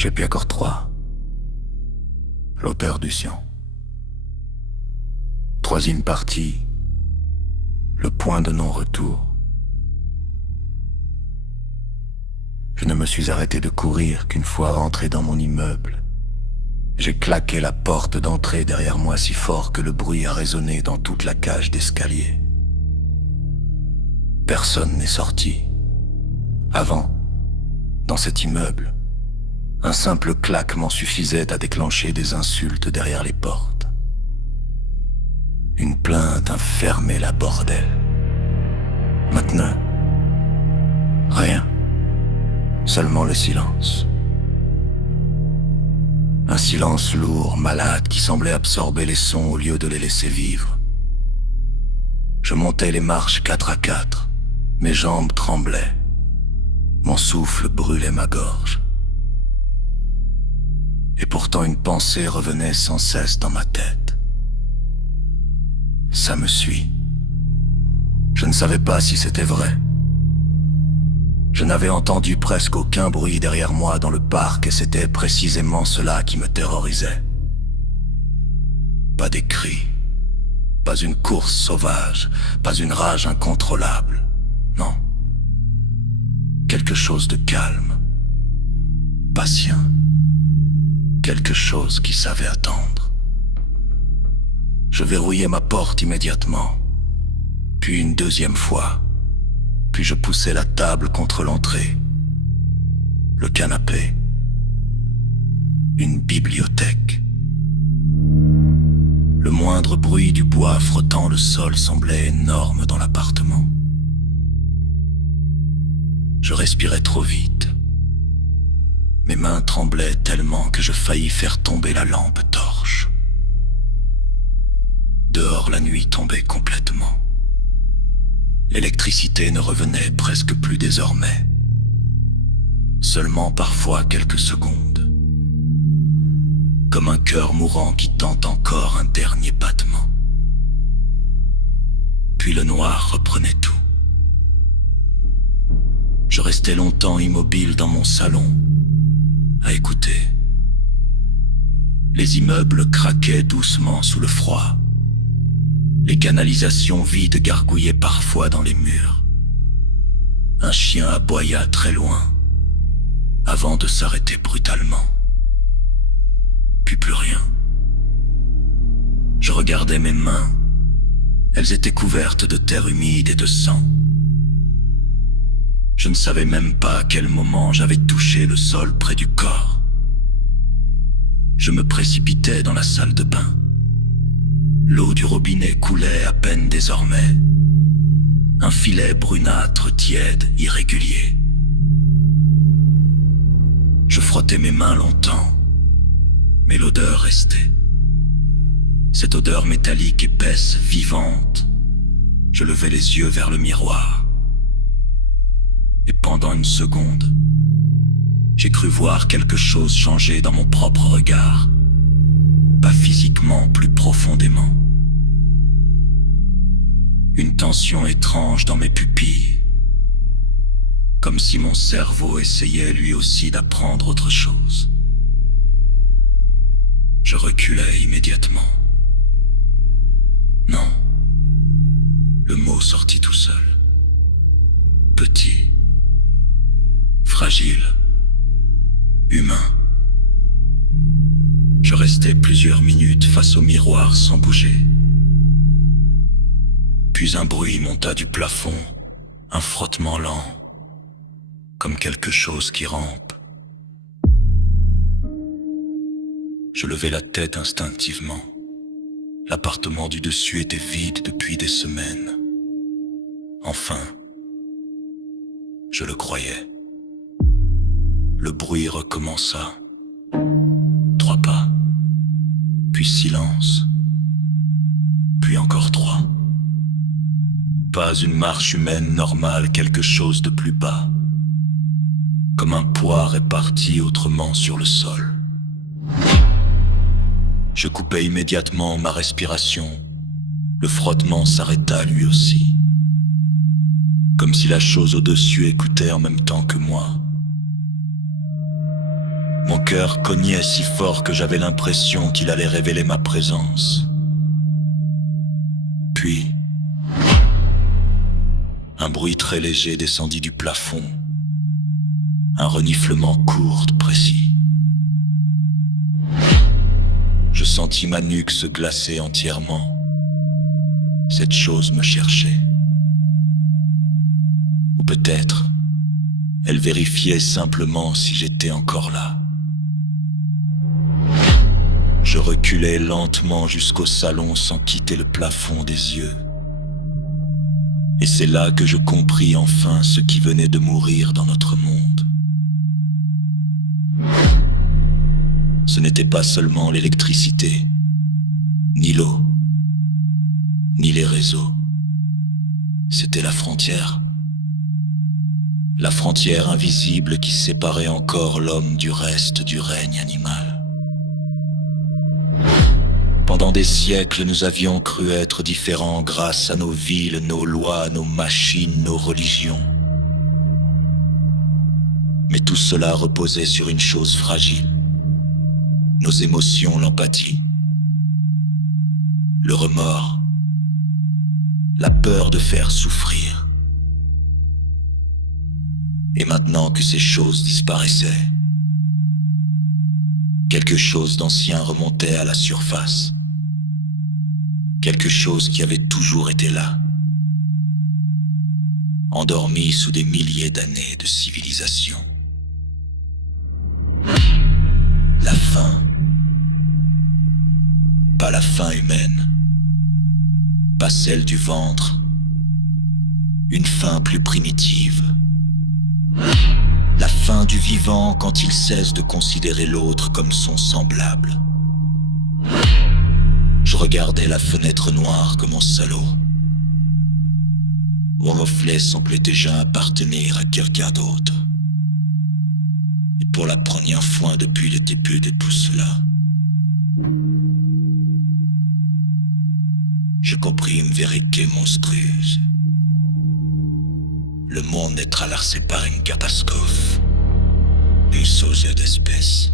Chapitre 3. L'auteur-du-Sion. Troisième partie. Le point de non-retour. Je ne me suis arrêté de courir qu'une fois rentré dans mon immeuble. J'ai claqué la porte d'entrée derrière moi si fort que le bruit a résonné dans toute la cage d'escalier. Personne n'est sorti. Avant, dans cet immeuble, un simple claquement suffisait à déclencher des insultes derrière les portes. Une plainte, un fermez la bordel. Maintenant, rien. Seulement le silence. Un silence lourd, malade, qui semblait absorber les sons au lieu de les laisser vivre. Je montais les marches 4 à 4. Mes jambes tremblaient. Mon souffle brûlait ma gorge. Et pourtant une pensée revenait sans cesse dans ma tête. Ça me suit. Je ne savais pas si c'était vrai. Je n'avais entendu presque aucun bruit derrière moi dans le parc et c'était précisément cela qui me terrorisait. Pas des cris, pas une course sauvage, pas une rage incontrôlable. Non. Quelque chose de calme, patient. Quelque chose qui savait attendre. Je verrouillai ma porte immédiatement, puis une deuxième fois, puis je poussai la table contre l'entrée, le canapé, une bibliothèque. Le moindre bruit du bois frottant le sol semblait énorme dans l'appartement. Je respirais trop vite. Mes mains tremblaient tellement que je faillis faire tomber la lampe torche. Dehors, la nuit tombait complètement. L'électricité ne revenait presque plus désormais. Seulement parfois quelques secondes. Comme un cœur mourant qui tente encore un dernier battement. Puis le noir reprenait tout. Je restais longtemps immobile dans mon salon, à écouter. Les immeubles craquaient doucement sous le froid. Les canalisations vides gargouillaient parfois dans les murs. Un chien aboya très loin, avant de s'arrêter brutalement. Puis plus rien. Je regardais mes mains. Elles étaient couvertes de terre humide et de sang. Je ne savais même pas à quel moment j'avais touché le sol près du corps. Je me précipitais dans la salle de bain. L'eau du robinet coulait à peine désormais. Un filet brunâtre, tiède, irrégulier. Je frottais mes mains longtemps, mais l'odeur restait. Cette odeur métallique épaisse, vivante. Je levai les yeux vers le miroir. Et pendant une seconde, j'ai cru voir quelque chose changer dans mon propre regard. Pas physiquement, plus profondément. Une tension étrange dans mes pupilles. Comme si mon cerveau essayait lui aussi d'apprendre autre chose. Je reculai immédiatement. Non. Le mot sortit tout seul. Petit. Fragile. Humain. Je restai plusieurs minutes face au miroir sans bouger. Puis un bruit monta du plafond, un frottement lent, comme quelque chose qui rampe. Je levai la tête instinctivement. L'appartement du dessus était vide depuis des semaines. Enfin, je le croyais. Le bruit recommença. 3 pas, puis silence, puis encore 3. Pas une marche humaine normale, quelque chose de plus bas, comme un poids réparti autrement sur le sol. Je coupai immédiatement ma respiration. Le frottement s'arrêta lui aussi, comme si la chose au-dessus écoutait en même temps que moi. Mon cœur cognait si fort que j'avais l'impression qu'il allait révéler ma présence. Puis, un bruit très léger descendit du plafond. Un reniflement court, précis. Je sentis ma nuque se glacer entièrement. Cette chose me cherchait. Ou peut-être, elle vérifiait simplement si j'étais encore là. Je reculai lentement jusqu'au salon sans quitter le plafond des yeux. Et c'est là que je compris enfin ce qui venait de mourir dans notre monde. Ce n'était pas seulement l'électricité, ni l'eau, ni les réseaux. C'était la frontière. La frontière invisible qui séparait encore l'homme du reste du règne animal. Pendant des siècles, nous avions cru être différents grâce à nos villes, nos lois, nos machines, nos religions. Mais tout cela reposait sur une chose fragile. Nos émotions, l'empathie, le remords, la peur de faire souffrir. Et maintenant que ces choses disparaissaient, quelque chose d'ancien remontait à la surface. Quelque chose qui avait toujours été là, endormi sous des milliers d'années de civilisation. La faim. Pas la faim humaine, pas celle du ventre, une faim plus primitive. La faim du vivant quand il cesse de considérer l'autre comme son semblable. Je regardais la fenêtre noire comme un salaud. Mon reflet semblait déjà appartenir à quelqu'un d'autre. Et pour la première fois depuis le début de tout cela, je compris une vérité monstrueuse. Le monde est traversé par une catastrophe, une chose d'espèce.